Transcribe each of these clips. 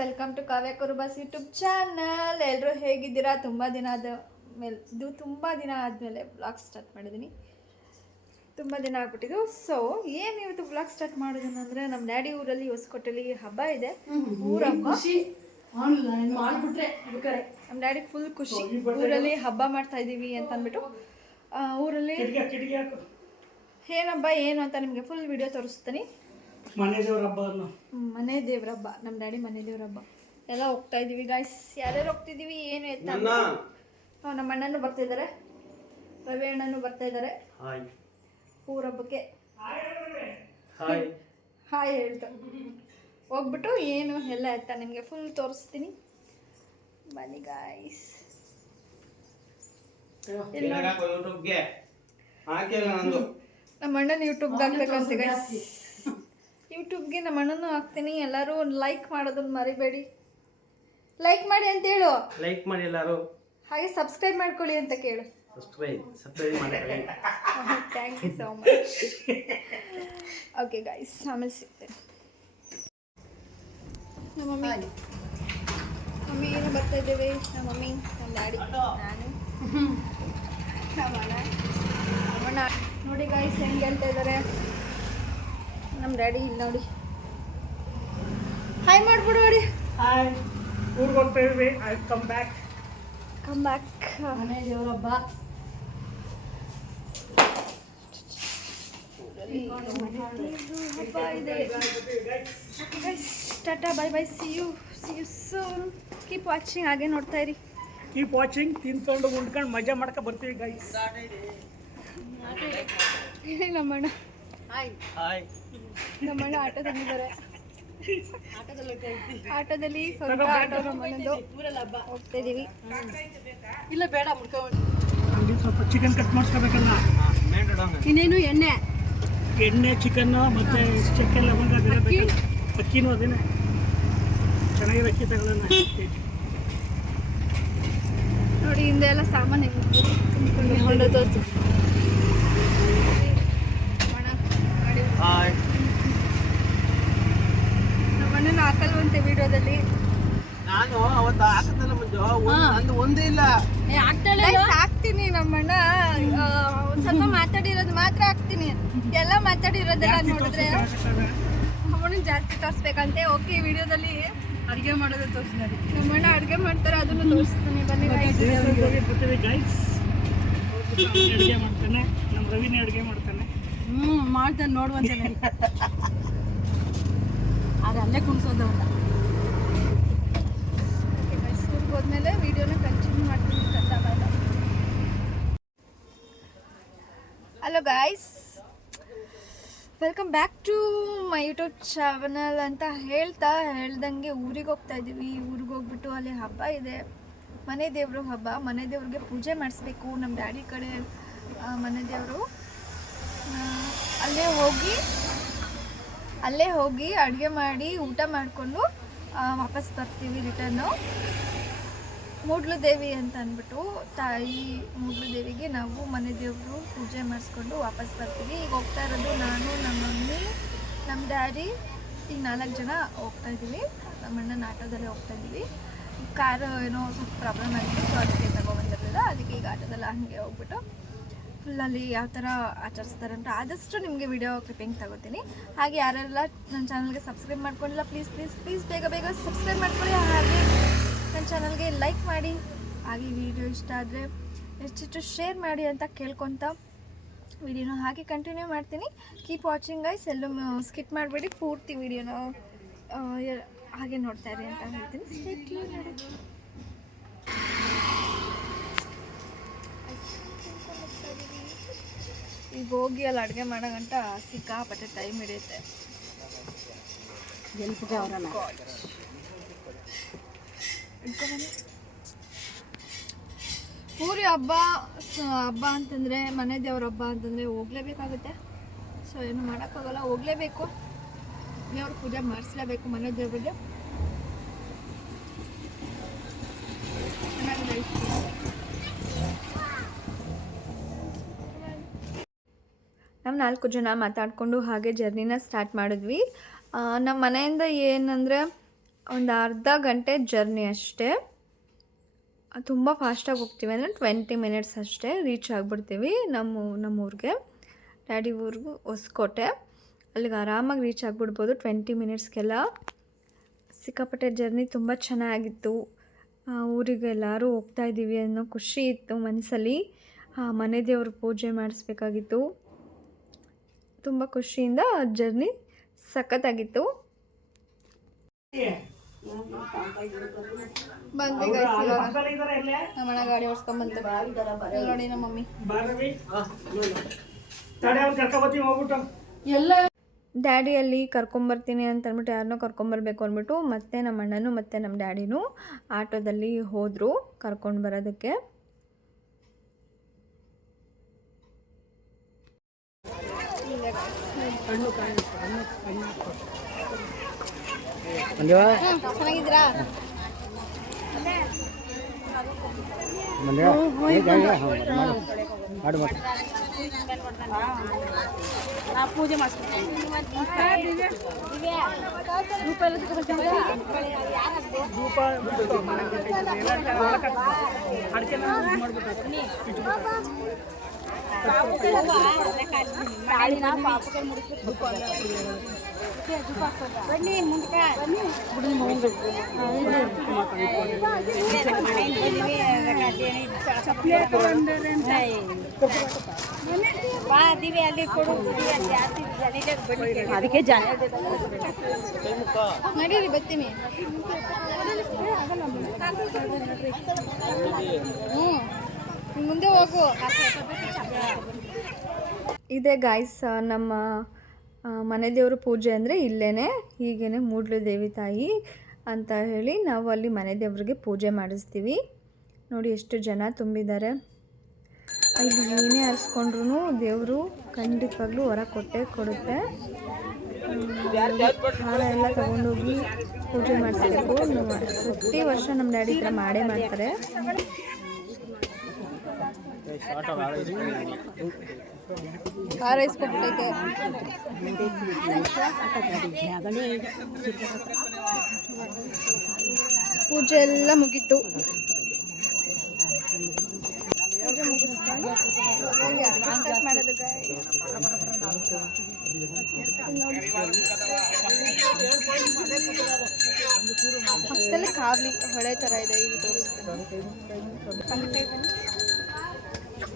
Welcome to Kavya Kurubas YouTube channel ಎಲ್ಲರೂ ಹೇಗಿದ್ದೀರಾ? ತುಂಬ ದಿನ ಆದ ಮೇಲೆ ಇದು ತುಂಬ ದಿನ ಆದಮೇಲೆ ಬ್ಲಾಗ್ ಸ್ಟಾರ್ಟ್ ಮಾಡಿದ್ದೀನಿ ತುಂಬ ದಿನ ಆಗ್ಬಿಟ್ಟಿದ್ದು. ಸೊ ಏನು ಇವತ್ತು ಬ್ಲಾಗ್ ಸ್ಟಾರ್ಟ್ ಮಾಡೋದನ್ನಂದ್ರೆ ನಮ್ಮ ಡ್ಯಾಡಿ ಊರಲ್ಲಿ ಹೊಸಕೋಟೆಲಿ ಹಬ್ಬ ಇದೆ. ಊರ ನಮ್ಮ ಡ್ಯಾಡಿ ಫುಲ್ ಖುಷಿ. ಊರಲ್ಲಿ ಹಬ್ಬ ಮಾಡ್ತಾ ಇದ್ದೀವಿ ಅಂತ ಅಂದ್ಬಿಟ್ಟು ಊರಲ್ಲಿ ಏನಬ್ಬ ಏನು ಅಂತ ನಿಮಗೆ ಫುಲ್ ವಿಡಿಯೋ ತೋರಿಸ್ತೀನಿ. ಮನೆ ದೇವ್ರ ಹಬ್ಬ ಮನೆ ದೇವ್ರ ಹಬ್ಬ ನಮ್ಮ ಡ್ಯಾಡಿ ಮನೆ ದೇವ್ರ ಹಬ್ಬ ಎಲ್ಲ ಹೋಗ್ತಾ ಇದೀವಿ ಗಾಯ್ಸ್ ಯಾರ್ಯಾರು ಹೋಗ್ತಿದೀವಿ ಏನು ಎತ್ತ ಹ್ಮ್, ನಮ್ಮ ಅಣ್ಣನೂ ಬರ್ತಾ ಇದ್ದಾರೆ. ರವಿ ಅಣ್ಣನೂ ಬರ್ತಾ ಇದ್ದಾರೆ. ಹಾಯ್ ಊರ ಹಬ್ಬಕ್ಕೆ ಹಾಯ್ ಹಾಯ್ ಹೇಳ್ತಾ. ಹೋಗ್ಬಿಟ್ಟು ಏನು ಎಲ್ಲ ಎತ್ತ ನಿಮಗೆ ಫುಲ್ ತೋರಿಸ್ತೀನಿ. ಬನ್ನಿ ಗಾಯ್ಸ್ ನಮ್ಮ ಅಣ್ಣನ ಯೂಟ್ಯೂಬ್ಗೆ ಹಾಕ್ಬೇಕಂತ ಗೈಸ್ ಯೂಟ್ಯೂಬ್ಗೆ ನಮ್ಮ ಅಣ್ಣನೂ ಹಾಕ್ತೀನಿ. ಎಲ್ಲರೂ ಲೈಕ್ ಮಾಡೋದನ್ನ ಮರಿಬೇಡಿ. ಲೈಕ್ ಮಾಡಿ ಅಂತ ಹೇಳು. ಲೈಕ್ ಮಾಡಿ ಎಲ್ಲರೂ. ಹಾಗೆ ಸಬ್ಸ್ಕ್ರೈಬ್ ಮಾಡ್ಕೊಳ್ಳಿ ಅಂತ ಕೇಳು. ಸಬ್ಸ್ಕ್ರೈಬ್ ಸಬ್ಸ್ಕ್ರೈಬ್ ಮಾಡಿ thank you so much okay guys ಆಮೇಲೆ ಸಿಗ್ತೇನೆ. ನಮ್ಮ ಮಮ್ಮಿ ಮಮ್ಮಿ ಏನು ಬರ್ತಾ ಇದ್ದೇವೆ? ನಮ್ಮ ಮಮ್ಮಿ ನಮ್ಮ ಡ್ಯಾಡಿ ನಾನು. ನಮ್ಮ ಅಣ್ಣ. ನಮ್ಮ ಅಣ್ಣ ನೋಡಿ ಗೈಸ್ ಹೆಂಗೆ ಹೇಳ್ತಾ ಇದ್ದಾರೆ. ನಮ್ಮ ಡ್ಯಾಡಿ ಇಲ್ಲಿ ನೋಡಿ. ಹಾಯ್ ಮಾಡ್ಬಿಡು ನೋಡಿ ಹಾಯ್ ಊರಿಗೆ ಹೋಗ್ತಾ ಇದ್ವಿ. I come back come back ಮನೆ ದೇವ್ರ ಹಬ್ಬ ಹಬ್ಬ ಇದೆ tata bye bye see you see you soon keep watching ಹಾಗೆ ನೋಡ್ತಾ ಇರಿ. ಕೀಪ್ ವಾಚಿಂಗ್ ತಿನ್ಕೊಂಡು ಉಂಡ್ಕೊಂಡು ಮಜಾ ಮಾಡ್ಕೊ ಬರ್ತೀವಿ ಗೈಸ್ ಹೇಳಿ ನಮ್ಮಣ್ಣ ಹಾಯ್ ಹಾಯ್ ನಮ್ಮಣ್ಣ ಆಟೋದಲ್ಲಿದ್ದಾರೆ ಆಟೋದಲ್ಲಿ ಸ್ವಲ್ಪ ಆಟೋ ಹಬ್ಬ. ಹೋಗ್ತಾ ಇದೀವಿ. ಇಲ್ಲ ಬೇಡ ಮುಡ್ಕೊಂಡು ಸ್ವಲ್ಪ ಚಿಕನ್ ಕಟ್ ಮಾಡಿಸ್ಕೋಬೇಕಲ್ಲ? ಇನ್ನೇನು ಎಣ್ಣೆ. ಎಣ್ಣೆ ಚಿಕನ್ ಮತ್ತೆ ಚಿಕನ್ ಲವಂಗ ಅದೆಲ್ಲ ಬೇಕಲ್ಲ. ಅಕ್ಕಿನೂ ಅದೇನೆ. ಚೆನ್ನಾಗಿರೋ ಅಕ್ಕಿ ತಗೊಳ್ಳೋಣ ನೋಡಿ ಹಿಂದೆ ಎಲ್ಲ ಸಾಮಾನು ತುಂಬಿಕೊಂಡು ಹೊಂಡ ತೋರ್ಸು ನಮ್ಮಣ್ಣ ಗಾಡಿ ಹಾಯ್ ನಮ್ಮಣ್ಣನ ಹಾಕಲ್ವಂತೆ ವಿಡಿಯೋದಲ್ಲಿ? ನಾನು ಅವತ್ತು ಹಾಕತ್ತಲ್ಲ ಮುಂಜು. ಒಂದ್- ನಂದು ಒಂದೇ ಇಲ್ಲ. ಹಾಕ್ತೀನಿ ನಮ್ಮಣ್ಣ ಒಂದ್ ಸ್ವಲ್ಪ ಮಾತಾಡಿರೋದು ಮಾತ್ರ ಹಾಕ್ತೀನಿ. ಎಲ್ಲ ಮಾತಾಡಿರೋದೆಲ್ಲ ನೋಡಿದ್ರೆ ಅವನು ಜಾಸ್ತಿ ತೋರಿಸ್ಬೇಕಂತೆ. ಓಕೆ ವಿಡಿಯೋದಲ್ಲಿ ಅಡುಗೆ ಮಾಡೋದು ತೋರಿಸ್ತಾರೆ ನಮ್ಮಣ್ಣ ಅಡುಗೆ ಮಾಡ್ತಾರೆ ಅದನ್ನು ತೋರಿಸ್ತೀನಿ. ಬನ್ನಿ ಅಡುಗೆ ಮಾಡ್ತಾನೆ. ನಮ್ಮ ರವಿನೇ ಅಡುಗೆ ಮಾಡ್ತಾನೆ. ಹ್ಞೂ ನೋಡುವಂತ ಅದು ಅಲ್ಲೇ ಕುಣಿಸೋದವಲ್ಲ ಊರಿಗೆ ಹೋದ್ಮೇಲೆ ವಿಡಿಯೋನ ಕಂಟಿನ್ಯೂ ಮಾಡ್ತೀನಿ hello guys welcome back to my YouTube channel ಅಂತ ಹೇಳ್ತಾ ಹೇಳ್ದಂಗೆ ಊರಿಗೆ ಹೋಗ್ತಾ ಇದ್ದೀವಿ. ಊರಿಗೆ ಹೋಗ್ಬಿಟ್ಟು ಅಲ್ಲಿ ಹಬ್ಬ ಇದೆ. ಮನೆ ದೇವರು ಹಬ್ಬ. ಮನೆ ದೇವ್ರಿಗೆ ಪೂಜೆ ಮಾಡಿಸ್ಬೇಕು. ನಮ್ಮ ಡ್ಯಾಡಿ ಕಡೆ ಮನೆ ದೇವರು. ಅಲ್ಲೇ ಹೋಗಿ ಅಲ್ಲೇ ಹೋಗಿ ಅಡುಗೆ ಮಾಡಿ ಊಟ ಮಾಡಿಕೊಂಡು ವಾಪಸ್ ಬರ್ತೀವಿ ರಿಟರ್ನು. ಮೂಡ್ಲು ದೇವಿ ಅಂತ ಅಂದ್ಬಿಟ್ಟು ತಾಯಿ ಮೂಡ್ಲು ದೇವಿಗೆ ನಾವು ಮನೆ ದೇವರು ಪೂಜೆ ಮಾಡಿಸ್ಕೊಂಡು ವಾಪಸ್ ಬರ್ತೀವಿ. ಈಗ ಹೋಗ್ತಾ ಇರೋದು ನಾನು, ನಮ್ಮ ಮಮ್ಮಿ, ನಮ್ಮ ಡ್ಯಾಡಿ, ಈಗ ನಾಲ್ಕು ಜನ ಹೋಗ್ತಾ ಇದ್ದೀವಿ. ನಮ್ಮ ಅಣ್ಣನ ಆಟೋದಲ್ಲಿ ಹೋಗ್ತಾ ಇದ್ದೀವಿ. ಕಾರು ಏನೋ ಸ್ವಲ್ಪ ಪ್ರಾಬ್ಲಮ್ ಆಗಿದೆ ಸೊ ಅದಕ್ಕೆ ತಗೊಬಂದಿರಲಿಲ್ಲ ಅದಕ್ಕೆ ಈಗ ಆಟೋದಲ್ಲಿ ಹಂಗೆ ಹೋಗ್ಬಿಟ್ಟು ಫುಲ್ ಅಲ್ಲಿ ಯಾವ ಥರ ಆಚರಿಸ್ತಾರೆ ಅಂತ ಆದಷ್ಟು ನಿಮಗೆ ವಿಡಿಯೋ ಕ್ಲಿಪ್ಪಿಂಗ್ ತಗೋತೀನಿ. ಹಾಗೆ ಯಾರೆಲ್ಲ ನನ್ನ ಚಾನಲ್ಗೆ ಸಬ್ಸ್ಕ್ರೈಬ್ ಮಾಡ್ಕೊಂಡಿಲ್ಲ ಪ್ಲೀಸ್ ಪ್ಲೀಸ್ ಪ್ಲೀಸ್ ಬೇಗ ಬೇಗ ಸಬ್ಸ್ಕ್ರೈಬ್ ಮಾಡ್ಕೊಳ್ಳಿ. ಹಾಗೆ ನನ್ನ ಚಾನಲ್ಗೆ ಲೈಕ್ ಮಾಡಿ. ಹಾಗೆ ವಿಡಿಯೋ ಇಷ್ಟ ಆದರೆ ಎಷ್ಟಿಷ್ಟು ಶೇರ್ ಮಾಡಿ ಅಂತ ಕೇಳ್ಕೊತ ವಿಡಿಯೋನ ಹಾಗೆ ಕಂಟಿನ್ಯೂ ಮಾಡ್ತೀನಿ. ಕೀಪ್ ವಾಚಿಂಗ್ ಐಸ್ ಎಲ್ಲೂ ಸ್ಕಿಪ್ ಮಾಡಬೇಡಿ. ಪೂರ್ತಿ ವಿಡಿಯೋನ ಹಾಗೆ ನೋಡ್ತಾ ಇರಿ ಅಂತ ಹೇಳ್ತೀನಿ. ಈಗ ಹೋಗಿ ಅಲ್ಲಿ ಅಡುಗೆ ಮಾಡೋಗಂಟ ಸಿಕ್ಕಾಪಟ್ಟೆ ಟೈಮ್ ಹಿಡಿಯುತ್ತೆ. ಎಲ್ಪಿಗೆ ಅವರಲ್ಲ ಊರಿ ಹಬ್ಬ ಹಬ್ಬ ಅಂತಂದರೆ ಮನೆ ದೇವ್ರ ಹಬ್ಬ ಅಂತಂದರೆ ಹೋಗ್ಲೇಬೇಕಾಗುತ್ತೆ. ಸೊ ಏನು ಮಾಡೋಕ್ಕಾಗಲ್ಲ ಹೋಗ್ಲೇಬೇಕು. ದೇವ್ರ ಪೂಜೆ ಮಾಡಿಸ್ಲೇಬೇಕು ಮನೆ ದೇವ್ರಿಗೆ. ನಾವು ನಾಲ್ಕು ಜನ ಮಾತಾಡಿಕೊಂಡು ಹಾಗೆ ಜರ್ನಿನ ಸ್ಟಾರ್ಟ್ ಮಾಡಿದ್ವಿ. ನಮ್ಮ ಮನೆಯಿಂದ ಏನಂದರೆ ಒಂದು ಅರ್ಧ ಗಂಟೆ ಜರ್ನಿ ಅಷ್ಟೇ. ತುಂಬ ಫಾಸ್ಟಾಗಿ ಹೋಗ್ತೀವಿ ಅಂದರೆ ಟ್ವೆಂಟಿ ಮಿನಿಟ್ಸ್ ಅಷ್ಟೇ ರೀಚ್ ಆಗಿಬಿಡ್ತೀವಿ ನಮ್ಮ ನಮ್ಮೂರಿಗೆ ಡ್ಯಾಡಿ ಊರಿಗೂ. ಹೊಸ್ಕೋಟೆ. ಅಲ್ಲಿಗೆ ಆರಾಮಾಗಿ ರೀಚ್ ಆಗಿಬಿಡ್ಬೋದು ಟ್ವೆಂಟಿ ಮಿನಿಟ್ಸ್ಗೆಲ್ಲ ಸಿಕ್ಕಾಪಟ್ಟೆ ಜರ್ನಿ ತುಂಬ ಚೆನ್ನಾಗಿತ್ತು. ಊರಿಗೆ ಎಲ್ಲರೂ ಹೋಗ್ತಾ ಇದ್ದೀವಿ ಅನ್ನೋ ಖುಷಿ ಇತ್ತು ಮನಸ್ಸಲ್ಲಿ ಮನೆ ದೇವ್ರ ಪೂಜೆ ಮಾಡಿಸ್ಬೇಕಾಗಿತ್ತು. ತುಂಬ ಖುಷಿಯಿಂದ ಜರ್ನಿ ಸಖತ್ತಾಗಿತ್ತು. ಬಂದ್ವಿ ಇವಾಗ. ನಮ್ಮಣ್ಣ ಗಾಡಿ ಓಡಿಸ್ಕೊಂಬಂತ ನೋಡಿ ನಮ್ಮ ಮಮ್ಮಿ. ಎಲ್ಲ ಡ್ಯಾಡಿ ಅಲ್ಲಿ ಕರ್ಕೊಂಬರ್ತೀನಿ ಅಂತ ಅಂದ್ಬಿಟ್ಟು ಯಾರನ್ನೋ ಕರ್ಕೊಂಬರ್ಬೇಕು ಅಂದ್ಬಿಟ್ಟು ಮತ್ತೆ ನಮ್ಮ ಅಣ್ಣನೂ ಮತ್ತು ನಮ್ಮ ಡ್ಯಾಡಿನೂ ಆಟೋದಲ್ಲಿ ಹೋದರು ಕರ್ಕೊಂಡು ಬರೋದಕ್ಕೆ. ಚೆನ್ನಾಗಿದ್ದೀರಾ ನಾ ಪೂಜೆ ಮಾಡಿಸ್ಕೊಡ್ತೀನಿ ರೂಪ ಎಲ್ಲ ತಗೊಂಡ್ಬರ್ತೀರಾ? ಧೂಪ ಅಡಿಕೆ ತಾಳಿನ ಪಾಪಗಳು ಮುಡಿಸ್ಬೇಕು ಬನ್ನಿ ಮುಂದಕ್ಕೆ ಅದಕ್ಕೆ ಜನ ನಡೀರಿ ಬರ್ತೀನಿ ಹ್ಞೂ ಮುಂದೆ ಹೋಗು. ಇದೆ ಗಾಯ್ಸ್ ನಮ್ಮ ಮನೆ ದೇವರು ಪೂಜೆ ಅಂದರೆ ಇಲ್ಲೇ ಹೀಗೇ ಮೂಡ್ಲು ದೇವಿ ತಾಯಿ ಅಂತ ಹೇಳಿ ನಾವು ಅಲ್ಲಿ ಮನೆ ದೇವರಿಗೆ ಪೂಜೆ ಮಾಡಿಸ್ತೀವಿ. ನೋಡಿ ಎಷ್ಟು ಜನ ತುಂಬಿದ್ದಾರೆ. ಇಲ್ಲಿ ಏನೇ ಹರಿಸ್ಕೊಂಡ್ರು ದೇವರು ಖಂಡಿತವಾಗ್ಲೂ ಹೊರ ಕೊಟ್ಟೆ ಕೊಡುತ್ತೆ. ಹಾರ ಎಲ್ಲ ತಗೊಂಡೋಗಿ ಪೂಜೆ ಮಾಡಿಸ್ಬೇಕು. ಪ್ರತಿ ವರ್ಷ ನಮ್ಮ ಡ್ಯಾಡಿ ಹತ್ರ ಮಾಡೇ ಮಾಡ್ತಾರೆ. ಹಾರೈಸ್ಕೊಬಿಟ್ಟೈತೆ ಪೂಜೆ ಎಲ್ಲ ಮುಗೀತು. ಪೂಜೆ ಕಾವಲಿ ಹೊಳೆ ಥರ ಇದೆ ತೋರಿಸ್ತೀನಿ.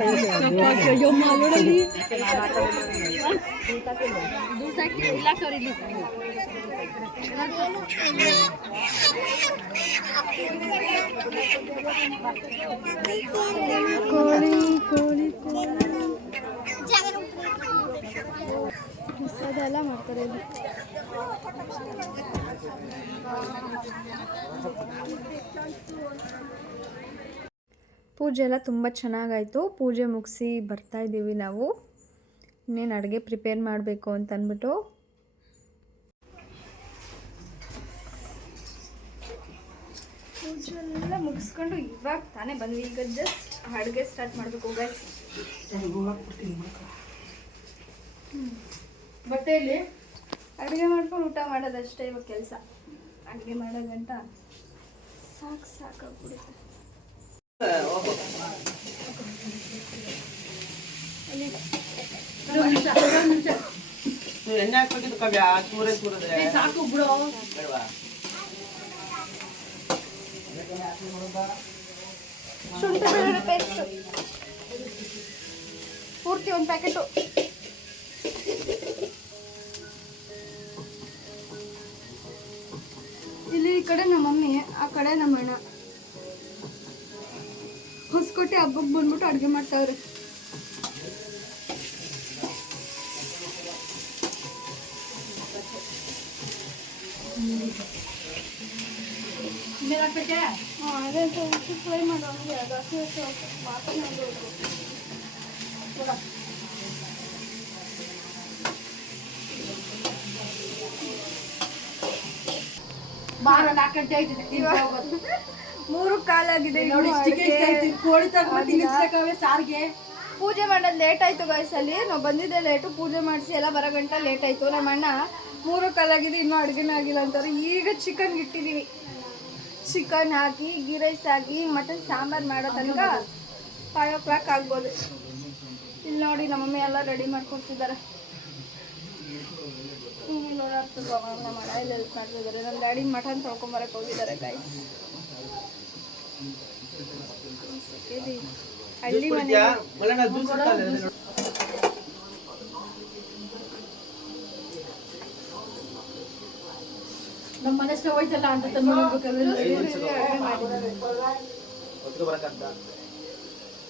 ಅಲ್ಲಿ ನೋಡಿ. ಅಯ್ಯೋ ಮಾಡೋಡಲ್ಲಿ ಇಲ್ಲ ಕರೀಲಿ ಕೋಳಿ ಕೋಳಿ ಕೋಳಿ ಪ್ರಸಾದ ಎಲ್ಲ ಮಾಡ್ತಾರೆ ಪೂಜೆ ಎಲ್ಲ ತುಂಬ ಚೆನ್ನಾಗಾಯಿತು. ಪೂಜೆ ಮುಗಿಸಿ ಬರ್ತಾ ಇದ್ದೀವಿ ನಾವು. ಇನ್ನೇನು ಅಡುಗೆ ಪ್ರಿಪೇರ್ ಮಾಡಬೇಕು ಅಂತ ಅಂದ್ಬಿಟ್ಟು. ಪೂಜೆ ಎಲ್ಲ ಮುಗಿಸ್ಕೊಂಡು ಇವಾಗ ತಾನೇ ಬಂದ್ವಿ. ಈಗ ಜಸ್ಟ್ ಅಡುಗೆ ಸ್ಟಾರ್ಟ್ ಮಾಡಬೇಕು ಗೈಸ್ ಬಟ್ಟೆಯಲ್ಲಿ ಅಡುಗೆ ಮಾಡ್ಕೊಂಡು ಊಟ ಮಾಡೋದಷ್ಟೇ ಇವಾಗ ಕೆಲಸ. ಅಡುಗೆ ಮಾಡೋದಂತ ಸಾಕು ಸಾಕಾಗ್ಬಿಡುತ್ತೆ. ಎಣ್ಣೆ ಹಾಕ್ಬೇಕಿತ್ತು ಕವ್ಯ ಸಾಕು ಬಿಡು. ಬೇಡವಾ? ಶುಂಠಿ ಬೆಳ್ಳುಳ್ಳಿ ಪೇಸ್ಟ್ ಪೂರ್ತಿ ಒಂದು ಪ್ಯಾಕೆಟು ಈ ಕಡೆ ನಮ್ಮ ಮಮ್ಮಿ ಆ ಕಡೆ ನಮ್ಮ ಅಣ್ಣ ಹೊಸಕೋಟೆ ಹಬ್ಬಕ್ಕೆ ಬಂದ್ಬಿಟ್ಟು ಅಡುಗೆ ಮಾಡ್ತಾವ್ರೆ ಹಾಂ ಅದೇ ಫ್ರೈ ಮಾಡೋ ವಾಸನೆ ಹೋಗ್ಬೇಕು ಮೂರು ಕಾಲಾಗಿದೆ ಅಡ್ಗೆ. ಕೋಳಿ ತಗೊಂಡು ಸಾರಿಗೆ. ಪೂಜೆ ಮಾಡೋದು ಲೇಟ್ ಆಯ್ತು ಗಾಯ್ಸ್ ಅಲ್ಲಿ. ನಾವು ಬಂದಿದ್ದೆ ಲೇಟು ಪೂಜೆ ಮಾಡಿಸಿ ಎಲ್ಲ ಬರೋ ಗಂಟ ಲೇಟ್ ಆಯ್ತು. ನಮ್ಮ ಅಣ್ಣ ಮೂರು ಕಾಲಾಗಿದೆ ಇನ್ನೂ ಅಡುಗೆನೂ ಆಗಿಲ್ಲ ಅಂತಾರೆ. ಈಗ ಚಿಕನ್ ಇಟ್ಟಿದೀವಿ. ಚಿಕನ್ ಹಾಕಿ ಗೀ ರೈಸ್ ಹಾಕಿ ಮಟನ್ ಸಾಂಬಾರ್ ಮಾಡೋ ತನಕ ಫೈವ್ ಓ ಕ್ಲಾಕ್ ಆಗ್ಬೋದು. ಇಲ್ಲಿ ನೋಡಿ ನಮ್ಮ ಮಮ್ಮಿ ಎಲ್ಲ ರೆಡಿ ಮಾಡ್ಕೊಡ್ತಿದ್ದಾರೆ. ಇಲ್ಲಿ ಓಡಾಡ್ತಿದ್ವು ಅವ ನಮ್ಮ ಅಣ್ಣ ಇಲ್ಲಿ ಹೆಲ್ಪ್ ಮಾಡ್ತಿದ್ದಾರೆ. ನಮ್ಮ ಡ್ಯಾಡಿ ಮಟನ್ ತೊಳ್ಕೊಂಬರಕ್ಕೆ ಹೋಗಿದ್ದಾರೆ ಗಾಯ್ಸ್ ಹಳ್ಳಿ ಮನೆ. ನಮ್ಮ ಮನಸ್ಸಿಗೆ ಹೋಯ್ತಲ್ಲ ಅಂತ ತಂದು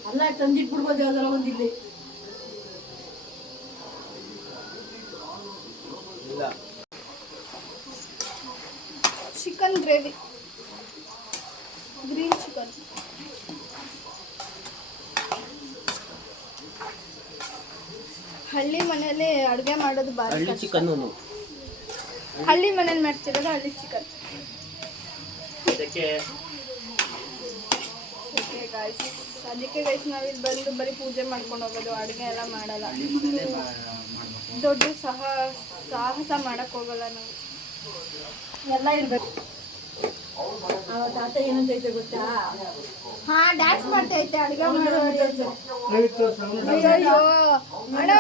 ಅಲ್ಲ ತಂದಿಟ್ಬಿಡ್ಬೋದು ಯಾವ್ದಾರ ಒಂದಿಲ್ಲಿ. Chicken gravy. Green chicken. ಹಳ್ಳಿ ಮನೇಲಿ ಅಡುಗೆ ಮಾಡೋದು ಭಾರಿ ಹಳ್ಳಿ. ಚಿಕನ್ ಹಳ್ಳಿ ಮನೇಲಿ ಮಾಡ್ತಿರೋದು ಹಳ್ಳಿ ಚಿಕನ್. ಅದಕ್ಕೆ ಗಾಯ್ಸ್ ಅದಕ್ಕೆ ಗೈಸ್ ನಾವಿಲ್ಲಿ ಬಂದು ಬರೀ ಪೂಜೆ ಮಾಡ್ಕೊಂಡು ಹೋಗೋದು ಅಡುಗೆ ಎಲ್ಲ ಮಾಡಲ್ಲ. ದೊಡ್ಡ ಸಹ ಸಾಹಸ ಮಾಡಕ್ ಹೋಗಲ್ಲ ನಾವು. ಎಲ್ಲ ಇರ್ಬೇಕು. ತಾತ ಏನಂತ ಐತೆ ಗೊತ್ತಾ? ಹಾ ಡ್ಯಾನ್ಸ್ ಮಾಡ್ತಾ ಐತೆ ಅಡುಗೆ ಮಾಡೋ ಅಯ್ಯೋ ಅಣ್ಣ.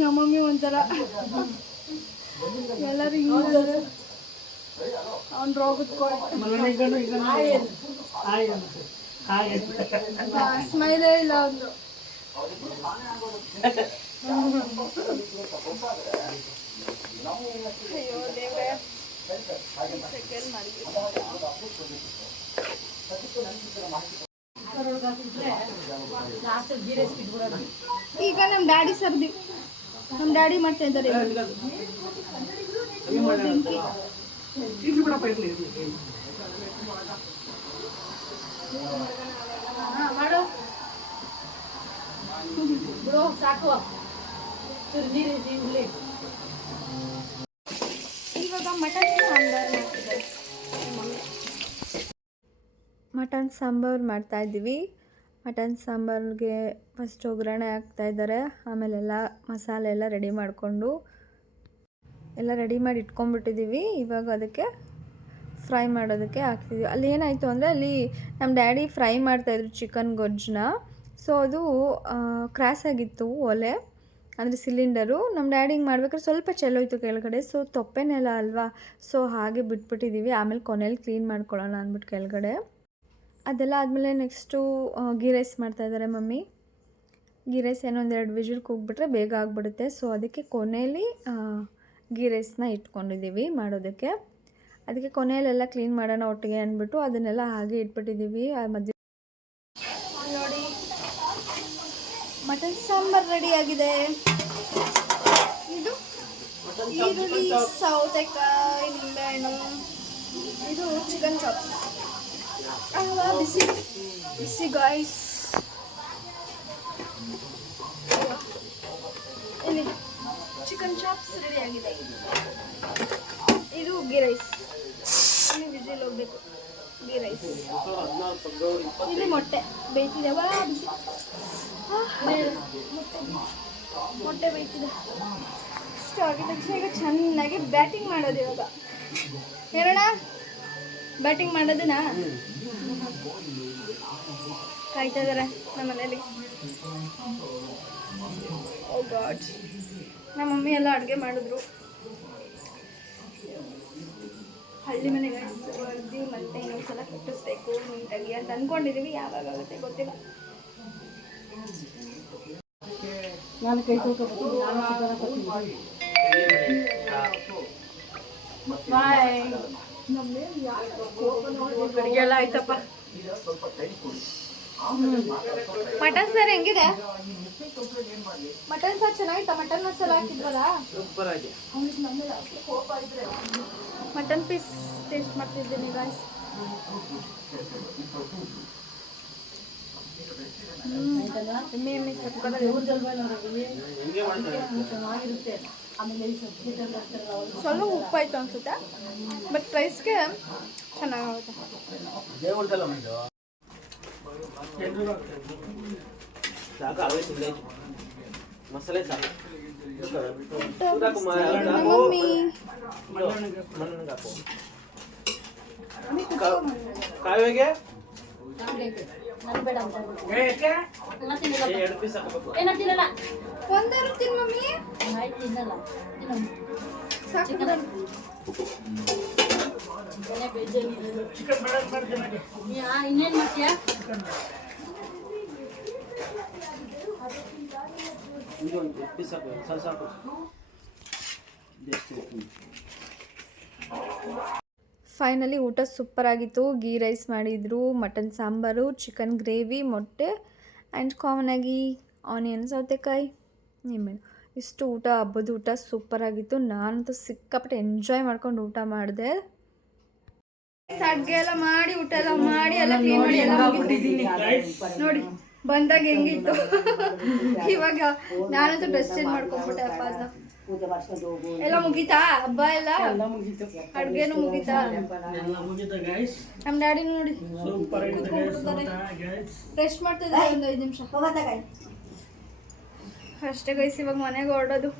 ನಮ್ಮ ಮಮ್ಮಿ ಒಂಥರ. ಎಲ್ಲರೂ ಹಿಂಗೆ ಅವ್ನು ರೋಗದ ಮನೆಗಣ್ಣು ಈಗ ಹಾಯ್ ಅಂತ. ಹಾಯ್ ಅಂತ. ಸ್ಮೈಲೇ ಇಲ್ಲ ಒಂದು ಅಯ್ಯೋ ದೇವ್ರೆ ಸೆಕೆಂಡ್ ಮಾಡಿದ್ವಿ ಲಾಸ್ಟ್ ಗೀರೆ ಇಟ್ಬಿಡೋಣ ಈಗ ನಮ್ಮ ಡ್ಯಾಡಿ ಸರ್ದಿ. ನಮ್ಮ ಡ್ಯಾಡಿ ಮಾಡ್ತಾ ಇದ್ದಾರೆ ಬೆಂಕಿ ಇರ್ಲಿ ಬಿಡಪ್ಪ ಇರ್ಲಿ ಇರ್ಲಿ ಹಾ, ಮಾಡು. ಬಿಡು ಸಾಕು. ಚೂರು ನೀರು ಇರ್ಲಿ ಇವಾಗ ಮಟನ್ ಸಾಂಬಾರ್ ಮಾಡ್ತಿದ್ದಾರೆ ಮಟನ್ ಸಾಂಬಾರು ಮಾಡ್ತಾ ಇದ್ದೀವಿ. ಮಟನ್ ಸಾಂಬಾರಿಗೆ ಫಸ್ಟ್ ಒಗ್ಗರಣೆ ಹಾಕ್ತಾ ಇದ್ದಾರೆ. ಆಮೇಲೆಲ್ಲ ಮಸಾಲೆ ಎಲ್ಲ ರೆಡಿ ಮಾಡಿಕೊಂಡು ಎಲ್ಲ ರೆಡಿ ಮಾಡಿ ಇಟ್ಕೊಂಡ್ಬಿಟ್ಟಿದ್ದೀವಿ. ಇವಾಗ ಅದಕ್ಕೆ ಫ್ರೈ ಮಾಡೋದಕ್ಕೆ ಹಾಕ್ತಿದ್ದೀವಿ. ಅಲ್ಲಿ ಏನಾಯಿತು ಅಂದರೆ ಅಲ್ಲಿ ನಮ್ಮ ಡ್ಯಾಡಿ ಫ್ರೈ ಮಾಡ್ತಾಯಿದ್ರು ಚಿಕನ್ ಗೊಜ್ಜನ್ನ. ಸೊ ಅದು ಕ್ರ್ಯಾಸ್ ಆಗಿತ್ತು ಒಲೆ. ಅಂದರೆ ಸಿಲಿಂಡರು ನಮ್ಮ ಡ್ಯಾಡಿಗೆ ಮಾಡ್ಬೇಕಾದ್ರೆ ಸ್ವಲ್ಪ ಚೆಲ್ಲೋಯ್ತು ಕೆಳಗಡೆ. ಸೊ ತೊಪ್ಪೆನೆಲ್ಲ ಅಲ್ವಾ? ಸೊ ಹಾಗೆ ಬಿಟ್ಬಿಟ್ಟಿದ್ದೀವಿ ಆಮೇಲೆ ಕೊನೆಯಲ್ಲಿ ಕ್ಲೀನ್ ಮಾಡ್ಕೊಳ್ಳೋಣ ಅಂದ್ಬಿಟ್ಟು ಕೆಳಗಡೆ. ಅದೆಲ್ಲ ಆದಮೇಲೆ ನೆಕ್ಸ್ಟು ಗೀ ರೈಸ್ ಮಾಡ್ತಾಯಿದ್ದಾರೆ ಮಮ್ಮಿ. ಗೀ ರೈಸ್ ಏನೋ ಒಂದೆರಡು ವಿಜಿಲ್ ಕೂಗ್ಬಿಟ್ರೆ ಬೇಗ ಆಗಿಬಿಡುತ್ತೆ. ಸೊ ಅದಕ್ಕೆ ಕೊನೆಯಲ್ಲಿ ಗೀ ರೈಸ್ನ ಇಟ್ಕೊಂಡಿದ್ದೀವಿ ಮಾಡೋದಕ್ಕೆ. ಅದಕ್ಕೆ ಕೊನೆಯಲ್ಲೆಲ್ಲ ಕ್ಲೀನ್ ಮಾಡೋಣ ಒಟ್ಟಿಗೆ ಅಂದ್ಬಿಟ್ಟು ಅದನ್ನೆಲ್ಲ ಹಾಗೆ ಇಟ್ಬಿಟ್ಟಿದ್ದೀವಿ ಮಧ್ಯೆ ನೋಡಿ ಮಟನ್ ಸಾಂಬಾರ್ ರೆಡಿ ಆಗಿದೆ. ಇದು ಈರುಳ್ಳಿ, ಸೌತೆಕಾಯಿ, ನಿಂಬೆಹಣ್ಣು, ಇದು ಚಿಕನ್ ಚಾಪ್ ಬಿಸಿ ಬಿಸಿ ಗಾಯ್ಸ್ ಇಲ್ಲಿ ಚಿಕನ್ ಚಾಪ್ಸ್ ರೆಡಿ ಆಗಿದೆ. ಇದು ಗೀ ರೈಸ್ ಇಲ್ಲಿ ವಿಸಿಲ್ ಹೋಗ್ಬೇಕು. ಗೀ ರೈಸ್ ಇಲ್ಲಿ ಮೊಟ್ಟೆ ಬೇಯ್ತಿದೆ ವಾ ಬಿಸಿ. ಮೊಟ್ಟೆ ಮೊಟ್ಟೆ ಇಷ್ಟ ಆಗಿದ ತಕ್ಷಣ ಈಗ ಚೆನ್ನಾಗಿ ಬ್ಯಾಟಿಂಗ್ ಮಾಡೋದು ಇವಾಗ. ಹೇಳೋಣ? ಬ್ಯಾಟಿಂಗ್ ಮಾಡೋದನಾ ಕಾಯ್ತಾ ಇದಾರೆ ನಮ್ಮ ಮನೇಲಿ ಓ ನಮ್ಮ ಮಮ್ಮಿ ಎಲ್ಲ ಅಡುಗೆ ಮಾಡಿದ್ರು. ಹಳ್ಳಿ ಮನೆಗೆ ಹೊಡೆದು ಮತ್ತೆ ಇನ್ನೊಂದ್ಸಲ ಕಟ್ಟಿಸ್ಬೇಕು ನೀಟಾಗಿ ಅಂತ ಅಂದ್ಕೊಂಡಿದ್ದೀವಿ ಯಾವಾಗ ಆಗುತ್ತೆ ಗೊತ್ತಿಲ್ಲ. ನಾನು ಕೈ ತೊಳ್ಕೊಬೇಕು ನಾನು ಚಿಕನ್ ಹಾಕೋತೀನಿ ಬಾಯ್ ಅಡುಗೆ ಎಲ್ಲ ಆಯ್ತಪ್ಪ ಮಟನ್ ಸಾರು ಹೆಂಗಿದೆ ಮಟನ್ ಸಾರು ಚೆನ್ನಾಗಿತ್ತ ಮಟನ್ ಮಸಾಲ ಹಾಕಿದ್ವಲ್ಲ ಸೂಪರ್ ಆಗಿ ಮಟನ್ ಪೀಸ್ ಟೇಸ್ಟ್ ಮಾಡ್ತಿದ್ದೀನಿ ಗಾಯ್ಸ್ ಎಮ್ಮೆ ಎಮ್ಮೆ ಸಕ್ಕತ್ತಾಗಿದೆ. ಹಿಂಗೆ ಮಾಡ್ತಾರೆ ಚೆನ್ನಾಗಿರುತ್ತೆ ಆಮೇಲೆ ಈ ಸಬ್ಸಿಡಿ ಹಾಕ್ತಾರಲ್ಲ ಅವ್ರು ಸ್ವಲ್ಪ ಉಪ್ಪಾಯ್ತು ಅನ್ಸುತ್ತೆ ಬಟ್ ರೈಸ್ಗೆ ಚೆನ್ನಾಗುತ್ತೆ ಜೈ ಉಂಟಲ್ಲ ಮಂಜು ಸಾಕು ಅವೇ ಸುಮ್ಮನೆ ಮಸಾಲೆ ಸಾಕು ಸಾಕು ಮ- ನಮ್ಮ ಹಾಕು. ಮಮ್ಮಿ ಇದು, ಮಣ್ಣಗೆ ಹಾಕು ಕಾ- ಕಾವಿಗೆ ನನಗೆ ಬೇಡ ಅಂತ ಹೇಳ್ಬಿಟ್ಟು ಏಕೆ ನಾನು ತಿನ್ನಲ್ಲ ಏ, ಎರಡು ಪೀಸ್ ಹಾಕಬೇಕು ಏನ ತಿನ್ನಲ್ಲ ಒಂದಾರು ತಿನ್ ಮಮ್ಮಿ ಆಯ್ತು ತಿನ್ನಲ್ಲ ತಿನ್ನು ಸಾಕು ಚಿಕನ್ ಬೇಜಾರು ಚಿಕನ್ ಬೇಡ ಮಾಡ್ತೀನಿ ಯಾ ಇನ್ನೇನು ಮಾಡ್ತೀಯಾ ಇದು ಒಂದು ಪೀಸ್ ಹಾಕು ಸ್ವಲ್ಪ ಸಾಕು ಇದೆಷ್ಟು? ಫೈನಲಿ ಊಟ ಸೂಪರಾಗಿತ್ತು. ಗೀ ರೈಸ್ ಮಾಡಿದರು, ಮಟನ್ ಸಾಂಬಾರು, ಚಿಕನ್ ಗ್ರೇವಿ, ಮೊಟ್ಟೆ ಆ್ಯಂಡ್ ಕಾಮನಾಗಿ ಆನಿಯನ್ ಸೌತೆಕಾಯಿ. ನಿಂಬೆ. ಇಷ್ಟು ಊಟ, ಹಬ್ಬದ ಊಟ ಸೂಪರಾಗಿತ್ತು. ನಾನಂತೂ ಸಿಕ್ಕಾಪಟ್ಟೆ ಎಂಜಾಯ್ ಮಾಡ್ಕೊಂಡು ಊಟ ಮಾಡಿದೆ. ಅಡುಗೆ ಎಲ್ಲ ಮಾಡಿ, ಊಟ ಎಲ್ಲ ಮಾಡಿ, ಎಲ್ಲ ಕ್ಲೀನ್ ಮಾಡಿ ಎಲ್ಲ. ನೋಡಿ, ಬಂದಾಗ ಹೆಂಗಿತ್ತು? ಇವಾಗ ನಾನಂತೂ ಡ್ರೆಸ್ ಚೇಂಜ್ ಮಾಡ್ಕೊಂಡ್ಬಿಟ್ಟೆ ಅಪ್ಪ ಅದನ್ನ ಪೂಜೆ ಮಾಡ್ಕೊಂಡು ಹೋಗು ಎಲ್ಲ ಮುಗೀತಾ? ಹಬ್ಬ ಎಲ್ಲ? ಎಲ್ಲ ಮುಗೀತು. ಅಡ್ಗೆನೂ ಮುಗಿತಾ? ಎಲ್ಲ ಮುಗಿದ ಗೈಸ್ ನಮ್ಮ ಡ್ಯಾಡಿ ನೋಡಿ. ಸೂಪರ್ ಆಗಿದೆ ಗೈಸ್ ಗೈಸ್ ರೆಸ್ಟ್ ಮಾಡ್ತಿದ್ದಾರೆ ಒಂದು ಐದು ನಿಮಿಷ. ಅಷ್ಟೇ ಗೈಸ್ ಇವಾಗ ಮನೆಗೆ ಹೊರಡೋದು.